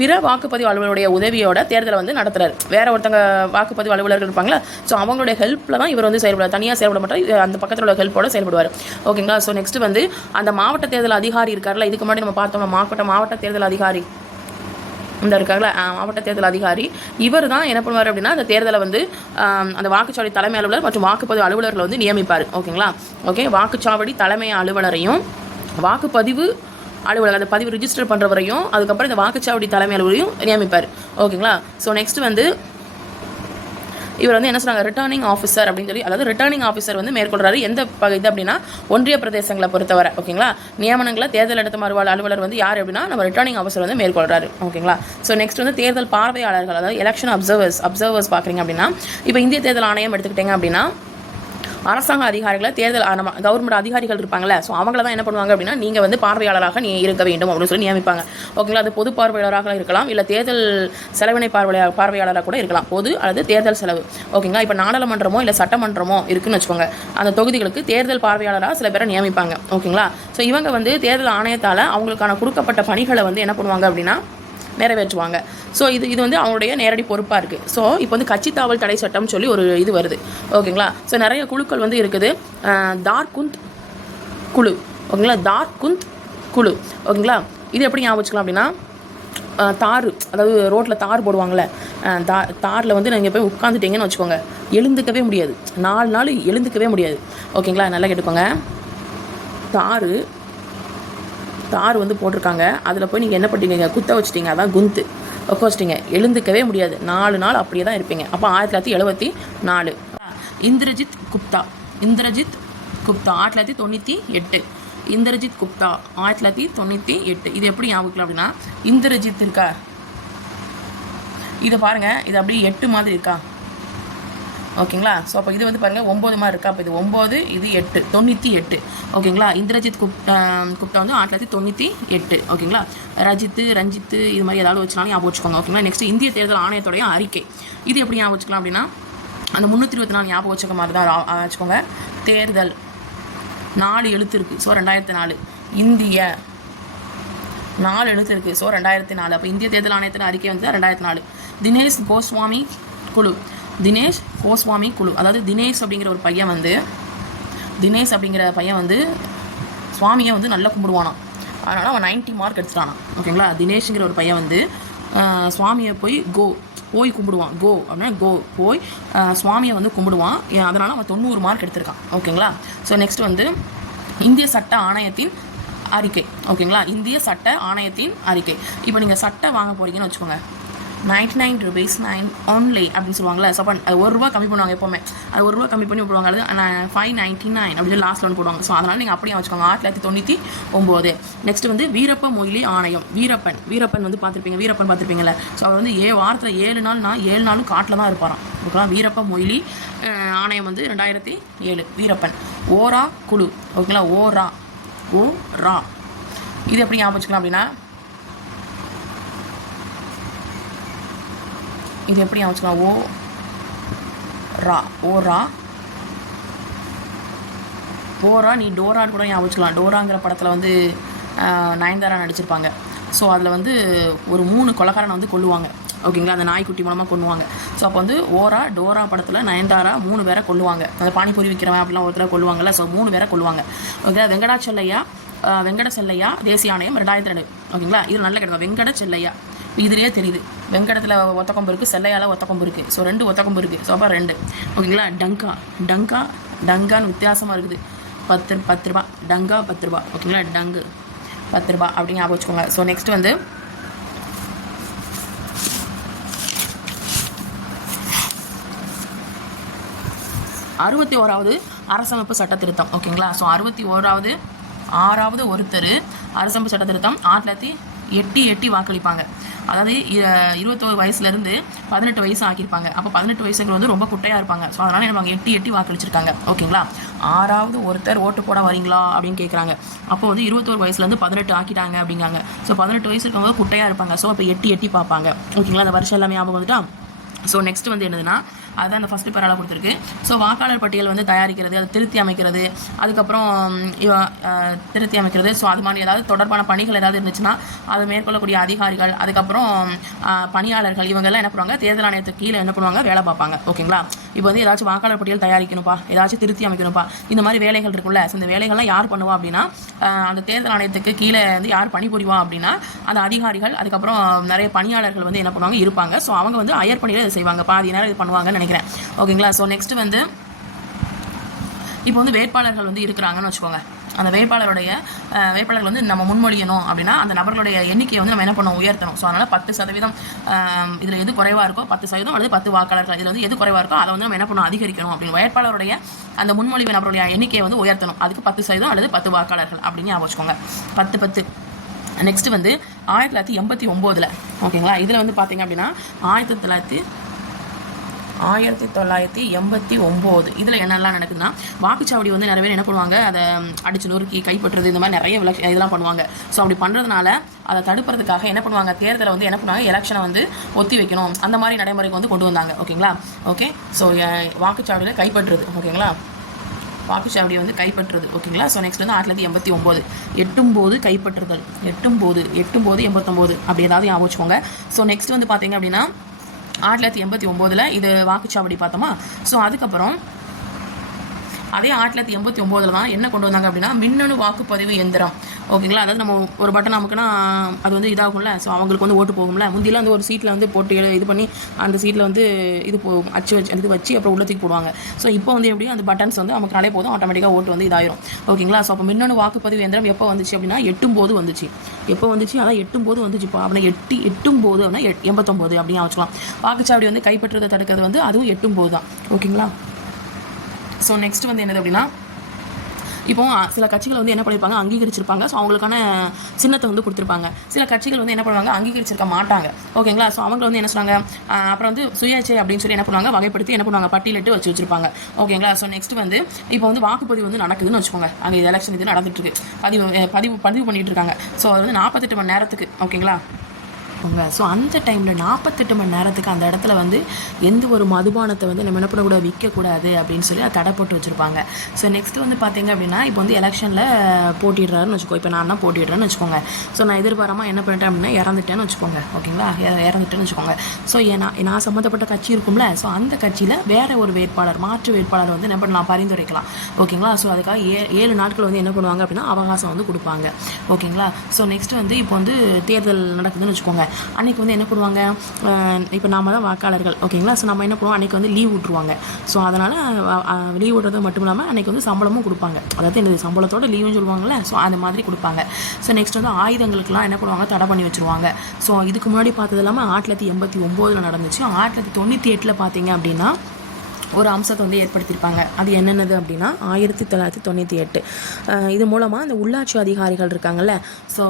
பிற வாக்குப்பதிவு அலுவலருடைய உதவியோட தேர்தலை வந்து நடத்துறாரு. வேற ஒருத்தங்க வாக்குப்பதிவு அலுவலர்கள் இருப்பாங்களா ஸோ அவங்களுடைய ஹெல்ப்பில் தான் இவர் வந்து செயல்படுவார். தனியாக செயல்பட மாட்டார் அந்த பக்கத்தில் உள்ள ஹெல்ப்போட செயல்படுவார். ஓகேங்களா ஸோ நெக்ஸ்ட் வந்து அந்த மாவட்ட தேர்தல் அதிகாரி இருக்கார்ல இதுக்கு முன்னாடி நம்ம பார்த்தோம் மாவட்ட மாவட்ட தேர்தல் அதிகாரி. இந்த இருக்காங்களா மாவட்ட தேர்தல் அதிகாரி. இவர் தான் என்ன பண்ணுவார் அப்படின்னா அந்த தேர்தலை வந்து அந்த வாக்குச்சாவடி தலைமை அலுவலர் மற்றும் வாக்குப்பதிவு அலுவலர்களை வந்து நியமிப்பார். ஓகேங்களா? ஓகே வாக்குச்சாவடி தலைமை அலுவலரையும் வாக்குப்பதிவு அலுவலர் அந்த பதிவு ரிஜிஸ்டர் பண்ணுறவரையும் அதுக்கப்புறம் இந்த வாக்குச்சாவடி தலைமை அலுவலரையும் நியமிப்பார். ஓகேங்களா? ஸோ நெக்ஸ்ட் வந்து இவர் வந்து என்ன சொன்னாங்க? ரிட்டர்னிங் ஆஃபீஸர் அப்படின்னு சொல்லி அதாவது ரிட்டர்னிங் ஆஃபீஸர் வந்து மேற்கொள்றாரு. எந்த ப- இது அப்படின்னா ஒன்றிய பிரதேசங்களை பொறுத்தவரை. ஓகேங்களா? நியமனங்களை தேர்தல் நடத்த மறுவாழ் அலுவலர் வந்து யார் அப்படின்னா நம்ம ரிட்டர்னிங் ஆஃபீஸர் வந்து மேற்கொள்றாரு. ஓகேங்களா? ஸோ நெக்ஸ்ட் வந்து தேர்தல் பார்வையாளர்கள் அதாவது எலெக்ஷன் அப்சர்வர்ஸ் அப்சர்வர்ஸ் பார்க்குறீங்க அப்படின்னா இப்போ இந்திய தேர்தல் ஆணையம் எடுத்துக்கிட்டீங்க அப்படின்னா அரசாங்க அதிகாரிகளை தேர்தல் நம்ம கவர்மெண்ட் அதிகாரிகள் இருப்பாங்கல்ல ஸோ அவங்கள தான் என்ன பண்ணுவாங்க அப்படின்னா நீங்கள் வந்து பார்வையாளராக நீ இருக்க வேண்டும் அப்படின்னு சொல்லி நியமிப்பாங்க. ஓகேங்களா அது பொது பார்வையாளராக இருக்கலாம் இல்லை தேர்தல் செலவினை பார்வையா பார்வையாளராக கூட இருக்கலாம். பொது அல்லது தேர்தல் செலவு. ஓகேங்களா இப்போ நாடாளுமன்றமோ இல்லை சட்டமன்றமோ இருக்குன்னு வச்சுக்கோங்க அந்த தொகுதிகளுக்கு தேர்தல் பார்வையாளராக சில பேரை நியமிப்பாங்க. ஓகேங்களா ஸோ இவங்க வந்து தேர்தல் ஆணையத்தால் அவங்களுக்கான கொடுக்கப்பட்ட பணிகளை வந்து என்ன பண்ணுவாங்க அப்படின்னா நிறைவேற்றுவாங்க. ஸோ இது இது வந்து அவங்களுடைய நேரடி பொறுப்பாக இருக்குது ஸோ இப்போ வந்து கட்சி தாவல் தடை சட்டம்னு சொல்லி ஒரு இது வருது. ஓகேங்களா ஸோ நிறைய குழுக்கள் வந்து இருக்குது. தார்குந்த் குழு. ஓகேங்களா தார்குந்த் குழு. ஓகேங்களா இது எப்படி ஞாபகம் வச்சுக்கலாம் அப்படின்னா தார் அதாவது ரோட்டில் தார் போடுவாங்கள்ல தா தாரில் வந்து நீங்கள் போய் உட்காந்துட்டீங்கன்னு வச்சுக்கோங்க. எழுந்துக்கவே முடியாது. நாலு நாள் எழுந்துக்கவே முடியாது. ஓகேங்களா நல்லா கேட்டுக்கோங்க. தார் தார் வந்து போட்டிருக்காங்க. அதில் போய் நீங்கள் என்ன பண்ணிட்டீங்க? குத்த வச்சிட்டீங்க. அதான் குந்து. உட்க எழுந்துக்கவே முடியாது. நாலு நாள் அப்படியே தான் இருப்பீங்க. அப்போ ஆயிரத்தி தொள்ளாயிரத்தி எழுபத்தி நாலு. இந்திரஜித் குப்தா. இந்திரஜித் குப்தா. ஆயிரத்தி தொள்ளாயிரத்தி தொண்ணூற்றி எட்டு. இந்திரஜித் குப்தா. ஆயிரத்தி தொள்ளாயிரத்தி தொண்ணூற்றி எட்டு. இது எப்படி ஞாபகம் அப்படின்னா இந்திரஜித் இருக்கா இதை பாருங்கள் இது அப்படியே எட்டு மாதிரி இருக்கா? ஓகேங்களா? ஸோ அப்போ இது வந்து பாருங்கள் ஒம்பது மாதிரி இருக்கா? அப்போ இது ஒம்பது இது எட்டு தொண்ணூற்றி எட்டு. ஓகேங்களா? இந்திரஜித் குப்தா குப்தா வந்து ஆயிரத்தி தொள்ளாயிரத்தி தொண்ணூற்றி எட்டு. ஓகேங்களா? ரஜித்து ரஞ்சித்து இது மாதிரி ஏதாவது வச்சுனாலும் ஞாபகம் வச்சுக்கோங்க ஓகேங்களா? நெக்ஸ்ட் இந்திய தேர்தல் ஆணையத்துடைய அறிக்கை. இது எப்படி ஞாபகம் வச்சுக்கலாம் அப்படின்னா அந்த முந்நூற்றி இருபத்தி நாலு ஞாபகம் வச்சுக்க மாதிரி தான் வச்சுக்கோங்க. தேர்தல் நாலு எழுத்து இருக்குது ஸோ ரெண்டாயிரத்தி நாலு. இந்திய நாலு எழுத்து இருக்குது ஸோ ரெண்டாயிரத்தி நாலு. அப்போ இந்திய தேர்தல் ஆணையத்தின் அறிக்கை வந்து ரெண்டாயிரத்தி நாலு. தினேஷ் கோஸ்வாமி குழு. தினேஷ் கோஸ்வாமி குழு. அதாவது தினேஷ் அப்படிங்கிற ஒரு பையன் வந்து தினேஷ் அப்படிங்கிற பையன் வந்து சுவாமியை வந்து நல்லா கும்பிடுவானாம். அதனால் அவன் 90 மார்க் எடுத்துட்டானான் ஓகேங்களா? தினேஷுங்கிற ஒரு பையன் வந்து சுவாமியை போய் கோ போய் கும்பிடுவான். கோ அப்படின்னா கோ போய் சுவாமியை வந்து கும்பிடுவான். அதனால் அவன் தொண்ணூறு மார்க் எடுத்திருக்கான். ஓகேங்களா? ஸோ நெக்ஸ்ட் வந்து இந்திய சட்ட ஆணையத்தின் அறிக்கை. ஓகேங்களா? இந்திய சட்ட ஆணையத்தின் அறிக்கை. இப்போ நீங்கள் சட்டை வாங்க போகிறீங்கன்னு வச்சுக்கோங்க. Ninety nine rupees nine only அப்படின்னு சொல்லுவாங்கல்ல. ஸோ அப்போ ஒரு ரூபா கம்மி பண்ணுவாங்க எப்போவுமே. அது ஒரு ரூபா கம்மி பண்ணி போடுவாங்க அது ஃபைவ் நைன்ட்டி நைன் அப்படின்னு லாஸ்ட் லோன் போடுவாங்க. ஸோ அதனால் நீங்கள் அப்படியே வச்சுக்கோங்க. ஆயிரத்தி தொள்ளாயிரத்தி தொண்ணூற்றி ஒம்பது நெக்ஸ்ட் வந்து வீரப்ப மொயிலி ஆணையம். வீரப்பன். வீரப்பன் வந்து பார்த்துருப்பீங்க. வீரப்பன் பார்த்துருப்பீங்கல்ல. ஸோ அவர் வந்து ஏ வாரத்தில் ஏழு நாள்னா ஏழு நாளும் காட்டில் தான் இருப்பாராம். ஓகேங்களா வீரப்ப மொயிலி ஆணையம் வந்து ரெண்டாயிரத்தி ஏழு. வீரப்பன். ஓரா குழு. ஓகேங்களா? ஓரா. ஓ ரா இது எப்படி ஞாபகம் வச்சுக்கலாம் அப்படின்னா இது எப்படி ஞாபகம் ஓ ரா ஓ ரா. ஓரா நீ டோரான்னு கூட ஞாபகம் வச்சுக்கலாம். டோராங்கிற படத்தில் வந்து நயன்தாரா நடிச்சிருப்பாங்க. ஸோ அதில் வந்து ஒரு மூணு கொலகாரனை வந்து கொள்ளுவாங்க ஓகேங்களா அந்த நாய்க்குட்டி மூலமாக கொள்ளுவாங்க ஸோ அப்போ வந்து ஓரா டோரா படத்தில் நயன்தாரா மூணு பேரை கொள்ளுவாங்க அந்த பானிபூரி விற்கிறவன் அப்படிலாம் ஒருத்தரை கொள்ளுவாங்கல்ல ஸோ மூணு பேரை கொள்ளுவாங்க ஓகே வெங்கடா செல்லையா வெங்கட செல்லையா தேசிய ஆணையம் ரெண்டாயிரத்தி ரெண்டு. ஓகேங்களா இது நல்ல கிடைக்கும் வெங்கட செல்லையா இதுலேயே தெரியுது. வெங்கடத்தில் ஒத்த கொம்பு இருக்குது செல்லையால் ஒத்த கொம்பு இருக்குது ஸோ ரெண்டு ஒத்த கொம்பு இருக்குது ஸோ அப்போ ரெண்டு. ஓகேங்களா? டங்கா. டங்கா டங்கான்னு வித்தியாசமாக இருக்குது. பத்து பத்து ரூபா. டங்கா பத்து ரூபா. ஓகேங்களா? டங்கு. பத்து ரூபா அப்படின்னு ஞாபகம் வச்சுக்கோங்க. ஸோ நெக்ஸ்ட் வந்து அறுபத்தி ஓராவது அரசமைப்பு சட்ட திருத்தம் ஓகேங்களா? ஸோ அறுபத்தி ஓராவது ஆறாவது ஒருத்தர் அரசமைப்பு சட்ட திருத்தம் ஆயிரத்தி தொள்ளாயிரத்தி எட்டி எட்டி வாக்களிப்பாங்க. அதாவது இருபத்தோரு வயசுலேருந்து பதினெட்டு வயசு ஆக்கியிருப்பாங்க. அப்போ பதினெட்டு வயசுக்கு வந்து ரொம்ப குட்டையாக இருப்பாங்க. ஸோ அதனால் என்ன எட்டி எட்டி வாக்களிச்சிருக்காங்க. ஓகேங்களா? ஆறாவது ஒருத்தர் ஓட்டு போட வரீங்களா? அப்படின்னு கேட்குறாங்க அப்போ வந்து இருபத்தோரு வயசுலேருந்து பதினெட்டு ஆக்கிட்டாங்க அப்படிங்காங்க ஸோ பதினெட்டு வயசு இருக்கவங்க குட்டையாக இருப்பாங்க. ஸோ அப்போ எட்டி எட்டி பார்ப்பாங்க. ஓகேங்களா? அந்த வருஷம் எல்லாமே ஞாபகம் வந்துட்டா? ஸோ நெக்ஸ்ட் வந்து என்னதுன்னா அதுதான் அந்த ஃபஸ்ட்டு பேரால் கொடுத்துருக்கு. ஸோ வாக்காளர் பட்டியல் வந்து தயாரிக்கிறது அதை திருத்தி அமைக்கிறது அதுக்கப்புறம் இவ- திருத்தி அமைக்கிறது. ஸோ அது மாதிரி ஏதாவது தொடர்பான பணிகள் ஏதாவது இருந்துச்சுன்னா அதை மேற்கொள்ளக்கூடிய அதிகாரிகள் அதுக்கப்புறம் பணியாளர்கள் இவங்கெல்லாம் என்ன பண்ணுவாங்க? தேர்தல் ஆணையத்துக்கு கீழே என்ன பண்ணுவாங்க? வேலை பார்ப்பாங்க. ஓகேங்களா? இப்போ வந்து ஏதாச்சும் வாக்காளர் பட்டியல் தயாரிக்கணும்ப்பா ஏதாச்சும் திருத்தி அமைக்கணும்ப்பா இந்த மாதிரி வேலைகள் இருக்குல்ல ஸோ இந்த வேலைகள்லாம் யார் பண்ணுவா அப்படின்னா அந்த தேர்தல் ஆணையத்துக்கு கீழே வந்து யார் பணிபுரிவா அப்படின்னா அந்த அதிகாரிகள் அதுக்கப்புறம் நிறைய பணியாளர்கள் வந்து என்ன பண்ணுவாங்க இருப்பாங்க. ஸோ அவங்க வந்து அயர் பணியில் இதை செய்வாங்க. பாதி நேரம் இது பண்ணுவாங்கன்னு நினைக்கிறேன். ஓகேங்களா ஸோ நெக்ஸ்ட் வந்து இப்போ வந்து வேட்பாளர்கள் வந்து இருக்கிறாங்கன்னு வச்சுக்கோங்க. அந்த வேட்பாளருடைய வேட்பாளர்கள் வந்து நம்ம முன்மொழியணும் அப்படின்னா அந்த நபர்களுடைய எண்ணிக்கையை வந்து நம்ம என்ன பண்ணணும் உயர்த்தணும். ஸோ அதனால் பத்து சதவீதம் இதில் எது குறைவாக இருக்கோ பத்து சதவீதம் அல்லது பத்து வாக்காளர்கள். இதில் வந்து எது குறைவாக இருக்கோ அதை வந்து நம்ம என்ன பண்ணணும் அதிகரிக்கணும் அப்படின்னு வேட்பாளருடைய அந்த முன்மொழிவு நபருடைய எண்ணிக்கையை வந்து உயர்த்தணும். அதுக்கு பத்து சதவீதம் அல்லது பத்து வாக்காளர்கள் அப்படின்னு ஞாபகம் வச்சுக்கோங்க. பத்து பத்து. நெக்ஸ்ட் வந்து ஆயிரத்தி தொள்ளாயிரத்தி எண்பத்தி ஒம்போதில் ஓகேங்களா? இதில் வந்து பார்த்தீங்க அப்படின்னா ஆயிரத்தி தொள்ளாயிரத்தி ஆயிரத்தி தொள்ளாயிரத்தி எண்பத்தி ஒம்பது. இதில் என்னெல்லாம் நடக்குதுன்னா வாக்குச்சாவடி வந்து நிறைய பேர் என்ன பண்ணுவாங்க அதை அடிச்சு நொறுக்கி கைப்பற்றுறது இந்த மாதிரி நிறைய விளக்கு இதெல்லாம் பண்ணுவாங்க. ஸோ அப்படி பண்ணுறதுனால அதை தடுக்கிறதுக்காக என்ன பண்ணுவாங்க தேர்தலை வந்து என்ன பண்ணுவாங்க எலெக்ஷனை வந்து ஒத்தி வைக்கணும். அந்த மாதிரி நடைமுறைக்கு வந்து கொண்டு வந்தாங்க. ஓகேங்களா? ஓகே? ஸோ வாக்குச்சாவடியில் கைப்பற்றுறது. ஓகேங்களா? வாக்குச்சாவடியை வந்து கைப்பற்றுறது. ஓகேங்களா? ஸோ நெக்ஸ்ட் வந்து ஆயிரத்தி தொள்ளாயிரத்தி எண்பத்தி ஒம்பது. எட்டும் போது கைப்பற்றுதல். எட்டும் போது எட்டும் போது எண்பத்தொம்போது. அப்படி ஏதாவது ஞாபகம் வச்சுக்கோங்க. ஸோ நெக்ஸ்ட் வந்து பார்த்தீங்க அப்படின்னா ஆயிரத்தி தொள்ளாயிரத்தி எண்பத்தி ஒம்போதில் இது வாக்குச்சாவடி பார்த்தோமா? ஸோ அதுக்கப்புறம் அதே ஆயிரத்தி தொள்ளாயிரத்தி எண்பத்தி ஒம்போதில் தான் என்ன கொண்டு வந்தாங்க அப்படின்னா மின்னணு வாக்குப்பதிவு எந்திரம் ஓகேங்களா அதாவது நம்ம ஒரு பட்டன் நமக்குன்னா அது வந்து இதாகும்ல? ஸோ அவங்களுக்கு வந்து ஓட்டு போகும்ல? முந்தியெல்லாம் வந்து ஒரு சீட்டில் வந்து போட்டு இது பண்ணி அந்த சீட்டில் வந்து இது போ அச்சு வச்சு இது வச்சு அப்புறம் உள்ளத்துக்கு போடுவாங்க. ஸோ இப்போ வந்து எப்படியும் அந்த பட்டன்ஸ் வந்து நமக்குனாலே போதும். ஆட்டோமேட்டிக்காக ஓட்டு வந்து இதாயிரும். ஓகேங்களா ஸோ அப்போ மின்னணு வாக்குப்பதிவு எந்திரம் எப்போ வந்துச்சு அப்படின்னா எட்டும் போது வந்துச்சு. எப்போ வந்துச்சு? அதான் எட்டும் போது வந்துச்சுப்பா. அப்படின்னா எட்டு எட்டும் போது அப்படின்னா எட்- எண்பத்தொம்போது அப்படின்னு வச்சுக்கலாம் வாக்குச்சாவடி வந்து கைப்பற்றுறதை தடுக்கிறது வந்து அதுவும் எட்டும் போது தான் ஓகேங்களா ஸோ நெக்ஸ்ட் வந்து என்னது அப்படின்னா இப்போ சில கட்சிகள் வந்து என்ன பண்ணியிருப்பாங்க அங்கீகரிச்சிருப்பாங்க. ஸோ அவங்களுக்கான சின்னத்தை வந்து கொடுத்துருப்பாங்க. சில கட்சிகள் வந்து என்ன பண்ணுவாங்க அங்கீகரிச்சிருக்க மாட்டாங்க. ஓகேங்களா ஸோ அவங்க வந்து என்ன சொன்னாங்க அப்புறம் வந்து சுயேட்சை அப்படின்னு சொல்லி என்ன பண்ணுவாங்க வகைப்படுத்தி என்ன பண்ணுவாங்க பட்டியலிட்டு வச்சு வச்சிருப்பாங்க. ஓகேங்களா ஸோ நெக்ஸ்ட் வந்து இப்போ வந்து வாக்குப்பதிவு வந்து நடக்குதுன்னு வச்சுக்கோங்க. அங்கே இது எலெக்ஷன் இது நடந்துட்டு இருக்கு பதிவு பதிவு பதிவு பண்ணிட்டு இருக்காங்க. ஸோ அது வந்து நாற்பத்தெட்டு மணி நேரத்துக்கு. ஓகேங்களா போங்க ஸோ அந்த டைமில் நாற்பத்தெட்டு மணி நேரத்துக்கு அந்த இடத்துல வந்து எந்த ஒரு மதுபானத்தை வந்து நம்ம என்ன பண்ணக்கூடாது விற்கக்கூடாது அப்படின்னு சொல்லி அதை தடை போட்டு வச்சுருப்பாங்க. ஸோ நெக்ஸ்ட்டு வந்து பார்த்தீங்க அப்படின்னா இப்போ வந்து எலெக்ஷனில் போட்டிடுறாருன்னு வச்சுக்கோ. இப்போ நான் தான் போட்டிடுறேன்னு வச்சுக்கோங்க. ஸோ நான் எதிர்பாராமல் என்ன பண்ணிட்டேன் அப்படின்னா இறந்துட்டேன்னு வச்சுக்கோங்க. ஓகேங்களா இறந்துட்டேன்னு வச்சுக்கோங்க. ஸோ நான் நான் சம்மந்தப்பட்ட கட்சி இருக்கும்ல. ஸோ அந்த கட்சியில் வேற ஒரு வேட்பாளர் மாற்று வேட்பாளர் வந்து என்ன பண்ணலாம்? பரிந்துரைக்கலாம். ஓகேங்களா ஸோ அதுக்காக ஏ ஏழு நாட்கள் வந்து என்ன பண்ணுவாங்க அப்படின்னா அவகாசம் வந்து கொடுப்பாங்க. ஓகேங்களா ஸோ நெக்ஸ்ட் வந்து இப்போ வந்து தேர்தல் நடக்குதுன்னு வச்சுக்கோங்க. அன்றைக்கி வந்து என்ன பண்ணுவாங்க இப்போ நாம தான் வாக்காளர்கள் ஓகேங்களா? ஸோ நம்ம என்ன பண்ணுவோம் அன்னைக்கு வந்து லீவ் விட்ருவாங்க ஸோ அதனால் லீவ் விடுறது மட்டும் இல்லாமல் அன்றைக்கி வந்து சம்பளமும் கொடுப்பாங்க. அதாவது இந்த சம்பளத்தோட லீவுன்னு சொல்லுவாங்கல்ல? ஸோ அந்த மாதிரி கொடுப்பாங்க. ஸோ நெக்ஸ்ட் வந்து ஆயுதங்களுக்குலாம் என்ன பண்ணுவாங்க தடை பண்ணி வச்சுருவாங்க. ஸோ இதுக்கு முன்னாடி பார்த்தது இல்லாமல் ஆயிரத்தி தொள்ளாயிரத்தி எண்பத்தி ஒம்போதில் நடந்துச்சு. ஆயிரத்தி தொள்ளாயிரத்தி தொண்ணூற்றி எட்டில் பார்த்தீங்க அப்படின்னா ஒரு அம்சத்தை வந்து ஏற்படுத்தியிருப்பாங்க. அது என்னென்னது அப்படின்னா ஆயிரத்தி தொள்ளாயிரத்தி தொண்ணூற்றி எட்டு. இது மூலமாக இந்த உள்ளாட்சி அதிகாரிகள் இருக்காங்கல்ல. ஸோ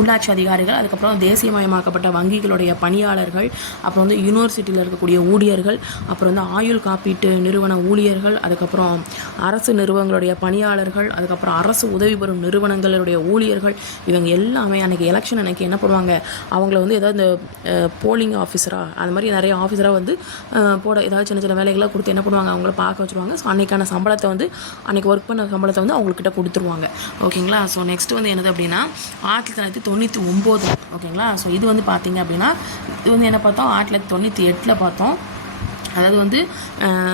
உள்ளாட்சி அதிகாரிகள் அதுக்கப்புறம் தேசியமயமாக்கப்பட்ட வங்கிகளுடைய பணியாளர்கள் அப்புறம் வந்து யூனிவர்சிட்டியில் இருக்கக்கூடிய ஊழியர்கள் அப்புறம் வந்து ஆயுள் காப்பீட்டு நிறுவன ஊழியர்கள் அதுக்கப்புறம் அரசு நிறுவனங்களுடைய பணியாளர்கள் அதுக்கப்புறம் அரசு உதவி பெறும் நிறுவனங்களுடைய ஊழியர்கள் இவங்க எல்லாமே அன்றைக்கி எலெக்ஷன் அன்னைக்கு என்ன பண்ணுவாங்க? அவங்கள வந்து ஏதாவது இந்த போலிங் ஆஃபீஸராக அது மாதிரி நிறைய ஆஃபீஸராக வந்து போட ஏதாவது சின்ன சின்ன வேலைகளை கொடுத்து என்ன பண்ணுவாங்க? அவங்கள பார்க்க வச்சுருவாங்க. ஸோ அன்றைக்கான சம்பளத்தை வந்து அன்றைக்கி ஒர்க் பண்ண சம்பளத்தை வந்து அவங்கக்கிட்ட கொடுத்துருவாங்க. ஓகேங்களா ஸோ நெக்ஸ்ட்டு வந்து என்னது அப்படின்னா ஆயிரத்தி தொள்ளாயிரத்தி தொண்ணூற்றி ஒம்பது. ஓகேங்களா ஸோ இது வந்து பார்த்தீங்க அப்படின்னா இது வந்து என்ன பார்த்தோம்? ஆயிரத்தி தொள்ளாயிரத்தி தொண்ணூற்றி எட்டில் பார்த்தோம். அதாவது வந்து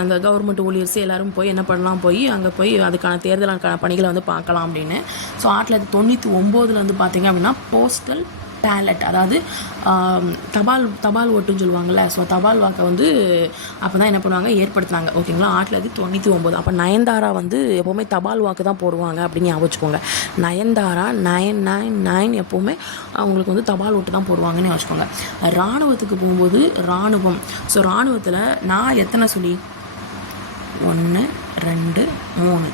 அந்த கவர்மெண்ட் ஊழியர்ஸ் எல்லோரும் போய் என்ன பண்ணலாம்? போய் அங்கே போய் அதுக்கான தேர்தலுக்கான பணிகளை வந்து பார்க்கலாம் அப்படின்னு. ஸோ ஆயிரத்தி தொள்ளாயிரத்தி தொண்ணூற்றி ஒம்போதில் வந்து பார்த்தீங்க அப்படின்னா போஸ்டல் பேலட் அதாவது தபால் தபால் ஓட்டுன்னு சொல்லுவாங்கள்ல ஸோ தபால் வாக்கை வந்து அப்போ தான் என்ன பண்ணுவாங்க? ஏற்படுத்தினாங்க. ஓகேங்களா? ஆயிரத்தி தொள்ளாயிரத்தி தொண்ணூற்றி ஒம்பது. அப்போ நயன்தாரா வந்து எப்போவுமே தபால் வாக்கு தான் போடுவாங்க அப்படின்னு ஞாபகம் வச்சுக்கோங்க. நயன்தாரா நயன் நைன் நைன் எப்போவுமே அவங்களுக்கு வந்து தபால் ஓட்டு தான் போடுவாங்கன்னு வச்சுக்கோங்க. இராணுவத்துக்கு போகும்போது இராணுவம் ஸோ இராணுவத்தில் நான் எத்தனை சொல்லி? ஒன்று ரெண்டு மூணு.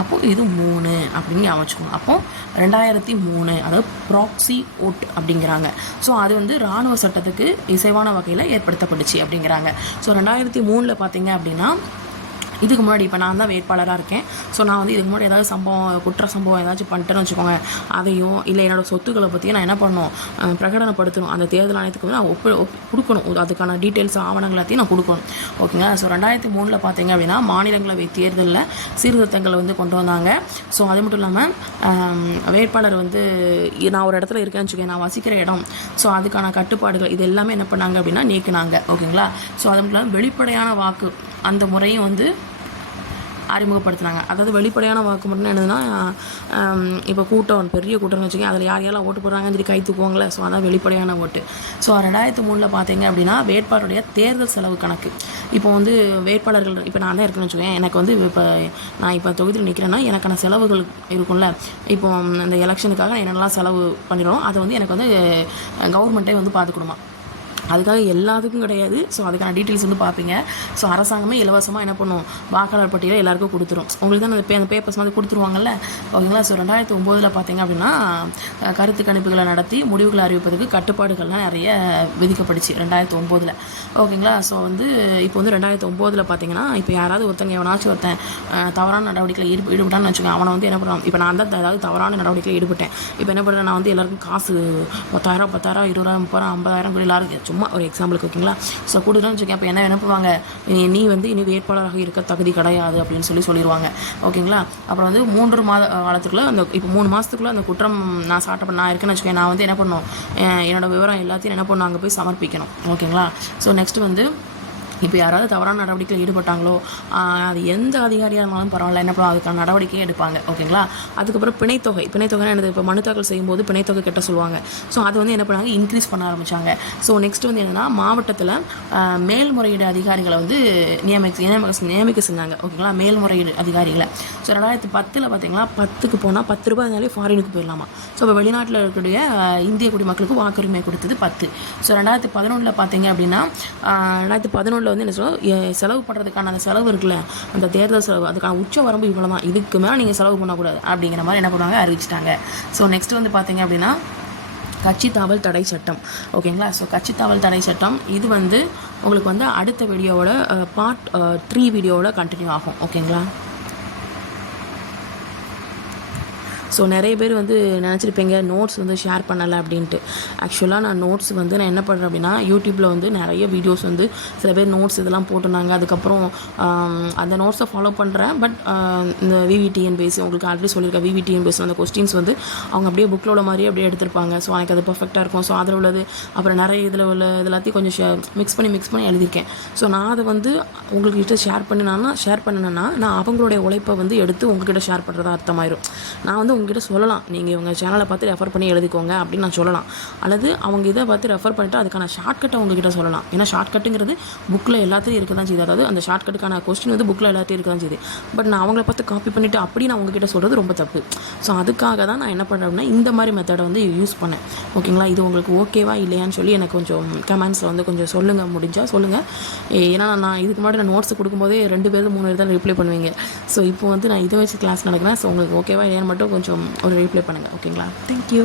அப்போது இது மூணு அப்படின்னு ஞாபகம் அப்போது ரெண்டாயிரத்தி மூணு அதாவது ப்ராக்ஸி ஓட் அப்படிங்கிறாங்க. ஸோ அது வந்து இராணுவ சட்டத்துக்கு இசைவான வகையில் ஏற்படுத்தப்பட்டுச்சு அப்படிங்கிறாங்க. ஸோ ரெண்டாயிரத்தி மூணில் பார்த்தீங்க அப்படின்னா இதுக்கு முன்னாடி இப்போ நான் தான் வேட்பாளராக இருக்கேன். ஸோ நான் வந்து இதுக்கு முன்னாடி ஏதாவது சம்பவம் குற்ற சம்பவம் ஏதாச்சும் பண்ணிட்டேன்னு வச்சுக்கோங்க. அதையும் இல்லை என்னோடய சொத்துக்களை பற்றியும் நான் என்ன பண்ணணும்? பிரகடனப்படுத்தணும். அந்த தேர்தல் ஆணையத்துக்கு வந்து நான் ஒப்பு கொடுக்கணும். அதுக்கான டீட்டெயில்ஸ் ஆவணங்கள் எல்லாத்தையும் நான் கொடுக்கணும். ஓகேங்களா ஸோ ரெண்டாயிரத்தி மூணில் பார்த்தீங்க அப்படின்னா மாநிலங்களவை தேர்தலில் சீர்திருத்தங்களை வந்து கொண்டு வந்தாங்க. ஸோ அது மட்டும் இல்லாமல் வேட்பாளர் வந்து நான் ஒரு இடத்துல இருக்கேன்னு வச்சுக்கோங்க. நான் வசிக்கிற இடம். ஸோ அதுக்கான கட்டுப்பாடுகள் இது எல்லாமே என்ன பண்ணாங்க அப்படின்னா நீக்கினாங்க. ஓகேங்களா ஸோ அது மட்டும் இல்லாமல் வெளிப்படையான வாக்கு அந்த முறையும் வந்து அறிமுகப்படுத்தினாங்க. அதாவது வெளிப்படையான வாக்கு மட்டும் என்னதுன்னா இப்போ கூட்டம் பெரிய கூட்டம்னு வச்சுக்கோங்க அதில் யார் யாரெல்லாம் ஓட்டு போடுறாங்கன்னு சொல்லி கை தூக்குவாங்களே ஸோ அதான் வெளிப்படையான ஓட்டு. ஸோ ரெண்டாயிரத்து மூணில் பார்த்தீங்க அப்படின்னா வேட்பாளருடைய தேர்தல் செலவு கணக்கு. இப்போ வந்து வேட்பாளர்கள் இப்போ நான் தான் இருக்கேன்னு வச்சுக்கோங்க எனக்கு வந்து இப்போ நான் இப்போ தொகுதியில் நிற்கிறேன்னா எனக்கான செலவுகள் இருக்கும்ல. இப்போ இந்த எலெக்ஷனுக்காக என்னென்னலாம் செலவு பண்ணிடுறோம் அதை வந்து எனக்கு வந்து கவர்மெண்ட்டே வந்து பார்த்துக்கணுமா அதுக்காக எல்லாத்துக்கும் கிடையாது. ஸோ அதுக்கான டீட்டெயில்ஸ் வந்து பார்ப்பீங்க. ஸோ அரசாங்கமே இலவசமாக என்ன பண்ணும்? வாக்காளர் பட்டியலை எல்லாருக்கும் கொடுத்துரும். உங்களுக்கு தான் அந்த பே அந்த பேப்பர்ஸ் வந்து கொடுத்துருவாங்கல்ல? ஓகேங்களா? ஸோ ரெண்டாயிரத்தி ஒம்போதில் பார்த்தீங்க அப்படின்னா கருத்து கணிப்புகளை நடத்தி முடிவுகளை அறிவிப்பதற்கு கட்டுப்பாடுகள்லாம் நிறைய விதிக்கப்பட்டுச்சு ரெண்டாயிரத்தி ஒம்போதில். ஓகேங்களா? ஸோ வந்து இப்போ வந்து ரெண்டாயிரத்தி ஒம்போதில் பார்த்தீங்கன்னா இப்போ யாராவது ஒருத்தங்க எவனாச்சும் ஒருத்தன் தவறான நடவடிக்கையில் ஈடு ஈடுபட்டான்னு வச்சுக்கோங்க அவனை வந்து என்ன பண்ணுவான்? இப்போ நான் தான் ஏதாவது தவறான நடவடிக்கையில் ஈடுபட்டேன். இப்போ என்ன பண்ணுறேன் நான் வந்து எல்லாருக்கும் காசு பத்தாயிரம் பத்தாயிரம் இருபதாயிரம் முப்பதாயிரம் ஐம்பதாயிரம் எல்லாருக்கும் சும்மா ஒரு எக்ஸாம்பிளுக்கு ஓகேங்களா ஸோ கொடுக்குறேன்னு வச்சுக்கேன் அப்போ என்ன என்ன நீ- நீ வந்து இனி வேட்பாளராக இருக்க தகுதி கிடையாது அப்படின்னு சொல்லி சொல்லிடுவாங்க ஓகேங்களா? அப்புறம் வந்து மூன்று மாத காலத்துக்குள்ளே அந்த இப்போ மூணு மாதத்துக்குள்ளே அந்த குற்றம் நான் சாட்டப்ப நான் இருக்கேன்னு வச்சுக்கேன் நான் வந்து என்ன பண்ணணும் என்னோடய விவரம் எல்லாத்தையும் என்ன பண்ணணும் அங்கே போய் சமர்ப்பிக்கணும். ஓகேங்களா? ஸோ நெக்ஸ்ட் வந்து இப்போ யாராவது தவறான நடவடிக்கையில் ஈடுபட்டாங்களோ அது எந்த அதிகாரியாக இருந்தாலும் பரவாயில்ல என்ன பண்ணுவோம் அதுக்கான நடவடிக்கையே எடுப்பாங்க. ஓகேங்களா? அதுக்கப்புறம் பிணைத்தொகை. பிணைத்தொகை என்னது? இப்போ மனு தாக்கல் செய்யும்போது பிணைத்தொகை கட்ட சொல்லுவாங்க. ஸோ அது வந்து என்ன பண்ணாங்க? இன்க்ரீஸ் பண்ண ஆரம்பித்தாங்க ஸோ நெக்ஸ்ட் வந்து என்னன்னா மாவட்டத்தில் மேல்முறையீடு அதிகாரிகளை வந்து நியமிக்க நியமிக்க நியமிக்க செஞ்சாங்க ஓகேங்களா? மேல்முறையீடு அதிகாரிகளை. ஸோ ரெண்டாயிரத்தி பத்தில் பார்த்தீங்களா பத்துக்கு போனால் பத்து ரூபாய் இருந்தாலே ஃபாரினுக்கு போயிடலாமா? ஸோ இப்போ வெளிநாட்டில் இருக்கக்கூடிய இந்திய குடிமக்களுக்கு வாக்குரிமை கொடுத்தது பத்து. ஸோ ரெண்டாயிரத்தி பதினொன்றில் பார்த்தீங்க அப்படின்னா ரெண்டாயிரத்து ரெண்டாயிரத்தி பதினொன்றில் வந்து என்ன சொல்லுவோம் செலவு பண்ணுறதுக்கான அந்த செலவு இருக்குல்ல அந்த தேர்தல் செலவு அதுக்கான உச்ச வரம்பு இவ்வளோ தான் இதுக்கு மேலே நீங்கள் செலவு பண்ணக்கூடாது அப்படிங்கிற மாதிரி என்ன பண்ணுவாங்க அறிவிச்சிட்டாங்க. ஸோ நெக்ஸ்ட் வந்து பார்த்தீங்க அப்படின்னா கட்சி தாவல் தடை சட்டம். ஓகேங்களா? ஸோ கட்சி தாவல் தடை சட்டம் இது வந்து உங்களுக்கு வந்து அடுத்த வீடியோவோட பார்ட் த்ரீ வீடியோவோட கண்டினியூ ஆகும். ஓகேங்களா? ஸோ நிறைய பேர் வந்து நினச்சிருப்பீங்க நோட்ஸ் வந்து ஷேர் பண்ணலை அப்படின்ட்டு. ஆக்சுவலாக நான் நோட்ஸ் வந்து நான் என்ன பண்ணுறேன் அப்படின்னா யூடியூப்பில் வந்து நிறைய வீடியோஸ் வந்து சில பேர் நோட்ஸ் இதெல்லாம் போட்டிருந்தாங்க. அதுக்கப்புறம் அந்த நோட்ஸை ஃபாலோ பண்ணுறேன் பட் இந்த விவிடிஎன் பேஸ் உங்களுக்கு ஆல்ரெடி சொல்லியிருக்கேன். விவிடிஎன் பேஸ் அந்த கொஸ்டின்ஸ் வந்து அவங்க அப்படியே புக்கில் உள்ள மாதிரியே அப்படியே எடுத்திருப்பாங்க. ஸோ எனக்கு அது பர்ஃபெக்டாக இருக்கும். ஸோ அதில் உள்ளது அப்புறம் நிறைய இதில் உள்ள இதெல்லாத்தையும் எல்லாத்தையும் கொஞ்சம் மிக்ஸ் பண்ணி மிக்ஸ் பண்ணி எழுதியிருக்கேன். ஸோ நான் அதை வந்து உங்கள்கிட்ட ஷேர் பண்ணினான்னா ஷேர் பண்ணினேன்னா நான் அவங்களுடைய உழைப்பை வந்து எடுத்து உங்ககிட்ட ஷேர் பண்ணுறதா அர்த்தமாயிரும். நான் வந்து உங்ககிட்ட சொல்லலாம். நீங்கள் இவங்க சேனலை பார்த்து ரெஃபர் பண்ணி எழுதிக்கோங்க அப்படின்னு நான் சொல்லலாம். அல்லது அவங்க இதை பார்த்து ரெஃபர் பண்ணிவிட்டு அதுக்கான ஷார்ட்கட்டை உங்ககிட்ட சொல்லலாம். ஏன்னா ஷார்ட்கட்டுங்கிறது புக்கில் எல்லாத்தையும் இருக்க தான் செய்யுது. அதாவது அந்த ஷார்ட்கட்டுக்கான கொஸ்டின் வந்து புக்கில் எல்லாத்தையும் இருக்க தான் செய்யுது. பட் நான் அவங்கள பார்த்து காப்பி பண்ணிவிட்டு அப்படி நான் உங்ககிட்ட சொல்கிறது ரொம்ப தப்பு. ஸோ அதுக்காக தான் நான் என்ன பண்ணுறேன்னா இந்த மாதிரி மெத்தடை வந்து யூஸ் பண்ணேன். ஓகேங்களா இது உங்களுக்கு ஓகேவா இல்லையான்னு சொல்லி எனக்கு கொஞ்சம் கமெண்ட்ஸில் வந்து கொஞ்சம் சொல்லுங்கள் முடிஞ்சால் சொல்லுங்கள் ஏன்னா நான் இதுக்கு முன்னாடி நான் நோட்ஸ் கொடுக்கும்போதே ரெண்டு பேர் மூணு பேர் தான் ரிப்ளை பண்ணுவீங்க. ஸோ இப்போ வந்து நான் இதை வச்சு கிளாஸ் நடக்கிறேன். ஸோ உங்களுக்கு ஓகேவா இல்லையான்னு மட்டும் கொஞ்சம் ஒரு ரீப்ளை பண்ணுங்கள் ஓகேங்களா தேங்க்யூ